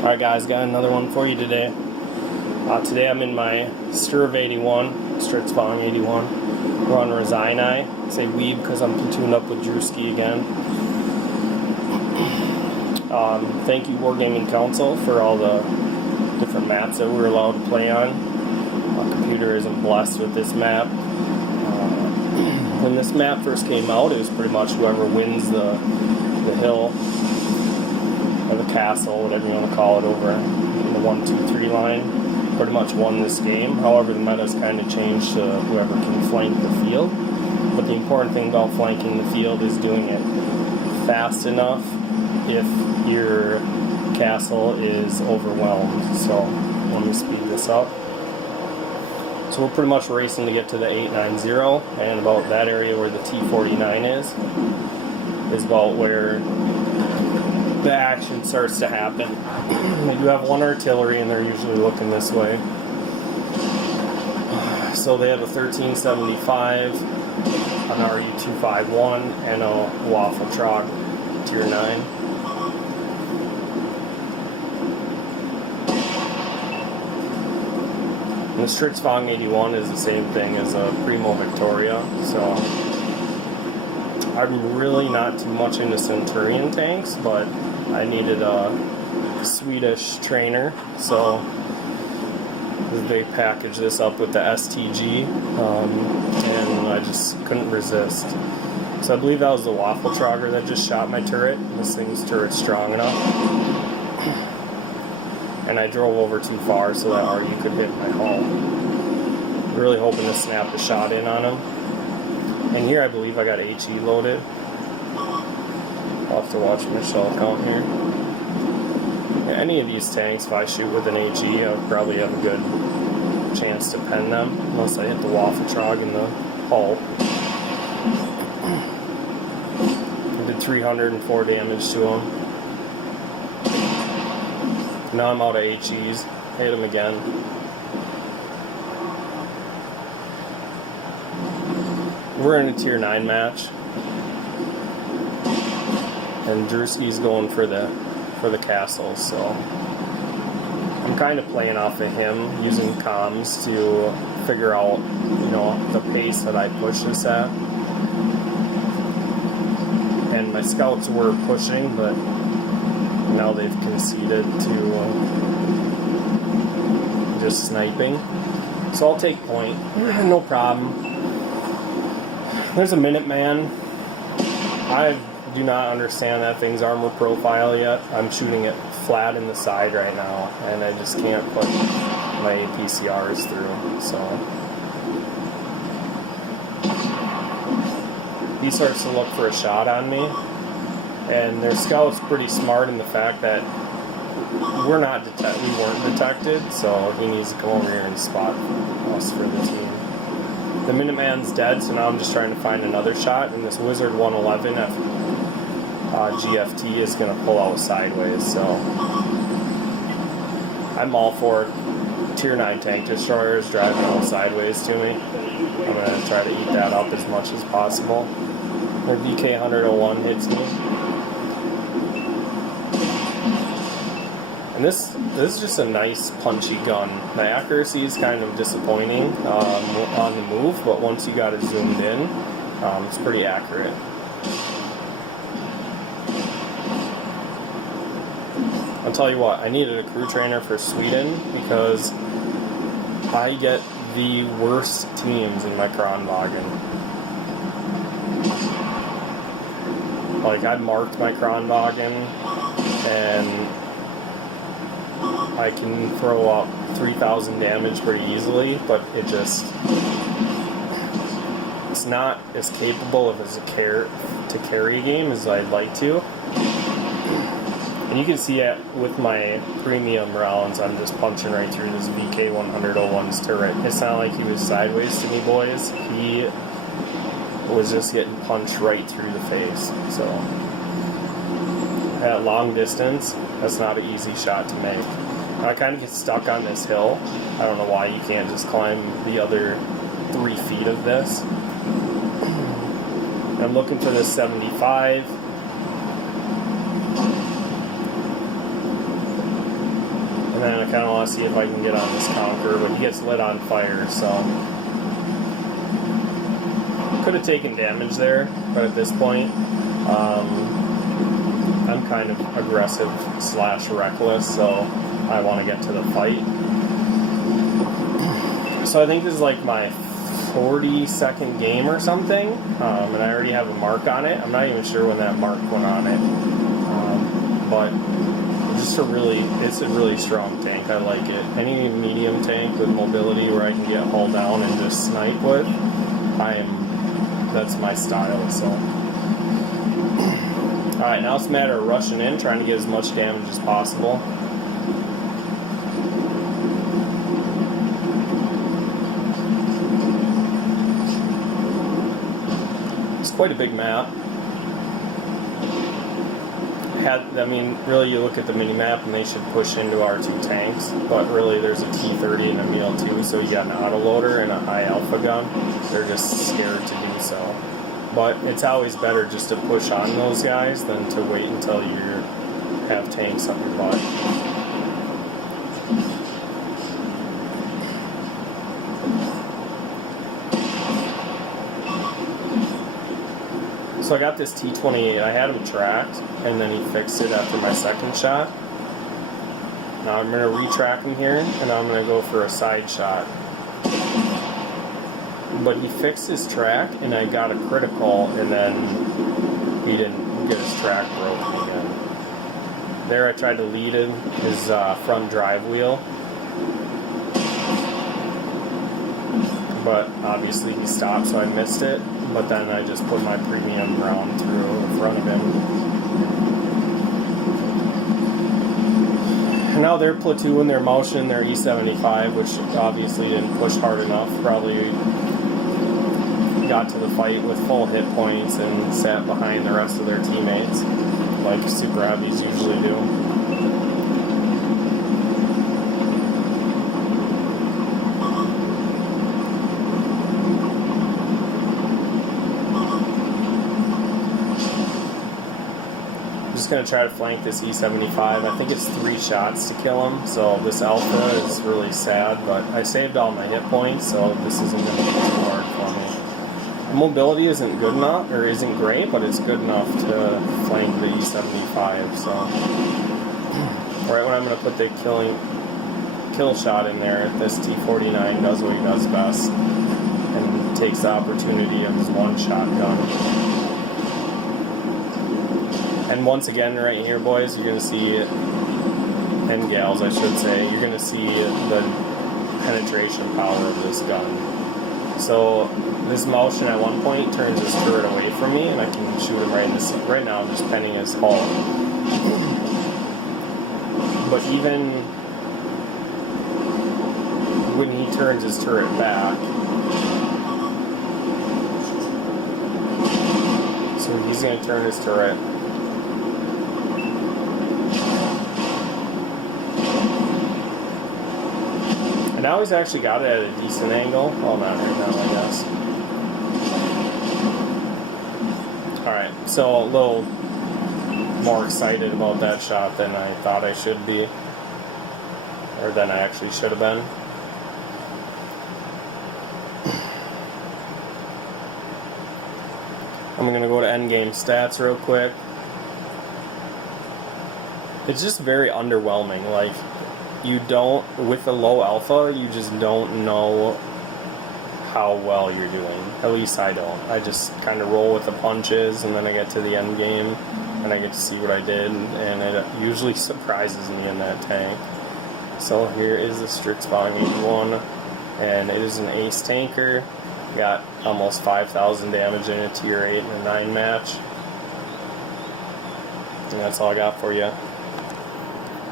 Alright guys, got another one for you today. Today I'm in my Strv 81, Strv 81. We're on Resign. I say we because I'm platooned up with Drewski again. Thank you Wargaming Council for all the different maps that we're allowed to play on. My computer isn't blessed with this map. When this map first came out, it was pretty much whoever wins the hill or the castle, whatever you want to call it, over in the 1, 2, 3 line, pretty much won this game. However, the meta's kind of changed to whoever can flank the field. But the important thing about flanking the field is doing it fast enough if your castle is overwhelmed. So let me speed this up. So we're pretty much racing to get to the 890, and about that area where the T49 is about where the action starts to happen. They do have one artillery and they're usually looking this way. So they have a 1375, an RU-251, and a Waffle Trog Tier 9. And the Strv 81 is the same thing as a Primo Victoria, so I'm really not too much into Centurion tanks, but I needed a Swedish trainer, so they packaged this up with the STG, and I just couldn't resist. So I believe that was the Waffle Trogger that just shot my turret. This thing's turret's strong enough. And I drove over too far so that RU could hit my hull. Really hoping to snap a shot in on him. And here I believe I got HE loaded. I'll have to watch my shell count here. Yeah, any of these tanks, if I shoot with an HE, I would probably have a good chance to pen them, unless I hit the Waffle Trog in the hull. I did 304 damage to him. Now I'm out of HEs. Hit him again. We're in a Tier 9 match, and Drewski's going for the castle, so I'm kind of playing off of him, using comms to figure out, you know, the pace that I push this at. And my scouts were pushing, but now they've conceded to just sniping. So I'll take point, no problem. There's a Minuteman. I do not understand that thing's armor profile yet. I'm shooting it flat in the side right now, and I just can't put my APCRs through. So he starts to look for a shot on me, and their scout's pretty smart in the fact that we weren't detected, so he needs to come over here and spot us for the team. The Minuteman's dead, so now I'm just trying to find another shot, and this Wizard 111 GFT is going to pull out sideways, so I'm all for Tier 9 tank destroyers driving out sideways to me. I'm going to try to eat that up as much as possible. Their VK-101 hits me. And this is just a nice punchy gun. The accuracy is kind of disappointing on the move, but once you got it zoomed in, it's pretty accurate. I'll tell you what, I needed a crew trainer for Sweden because I get the worst teams in my Kronwagen. Like, I marked my Kronwagen, and I can throw up 3,000 damage pretty easily, but it's not as capable of to carry a game as I'd like to. And you can see it with my premium rounds, I'm just punching right through this VK-101's turret. It's not like he was sideways to me, boys. He was just getting punched right through the face. So at long distance, that's not an easy shot to make. I kind of get stuck on this hill. I don't know why you can't just climb the other 3 feet of this. I'm looking for this 75. And then I kind of want to see if I can get on this conqueror, but he gets lit on fire, so could have taken damage there, but at this point, I'm kind of aggressive / reckless, so I want to get to the fight. So I think this is like my 42nd game or something, and I already have a mark on it. I'm not even sure when that mark went on it, but it's a really strong tank. I like it. Any medium tank with mobility where I can get hull down and just snipe with, that's my style. So, all right, now it's a matter of rushing in, trying to get as much damage as possible. Quite a big map. Really, you look at the mini map and they should push into our two tanks, but really there's a T30 and a MEL2, so you got an autoloader and a high alpha gun. They're just scared to do so. But it's always better just to push on those guys than to wait until you have tanks up your butt. So I got this T28. I had him tracked, and then he fixed it after my second shot. Now I'm going to retrack him here, and I'm going to go for a side shot. But he fixed his track, and I got a critical, and then he didn't get his track broken again. There I tried to lead in his front drive wheel. But obviously he stopped, so I missed it. But then I just put my premium round through in front of him. And now they're platoon, they're motion, they're E75, which obviously didn't push hard enough. Probably got to the fight with full hit points and sat behind the rest of their teammates, like super heavies usually do. Going to try to flank this E75. I think it's 3 shots to kill him, so this alpha is really sad, but I saved all my hit points, so this isn't going to be too hard for me. Mobility isn't good enough, or isn't great, but it's good enough to flank the E75, so right when I'm going to put the kill shot in there, this T49 does what he does best and takes the opportunity of his one-shot gun. And once again, right here, boys, you're going to see, and gals, I should say, you're going to see the penetration power of this gun. So this motion at one point turns his turret away from me, and I can shoot him right in the seat. Right now, I'm just penning his hull. But even when he turns his turret back, so he's going to turn his turret. And now he's actually got it at a decent angle. Well, not right now, I guess. Alright, so a little more excited about that shot than I thought I should be. Or than I actually should have been. I'm going to go to endgame stats real quick. It's just very underwhelming. Like, with the low alpha, you just don't know how well you're doing. At least I don't. I just kind of roll with the punches, and then I get to the end game, and I get to see what I did, and it usually surprises me in that tank. So here is the Strix Volume 81, and it is an ace tanker. Got almost 5,000 damage in a tier 8 and a 9 match. And that's all I got for you.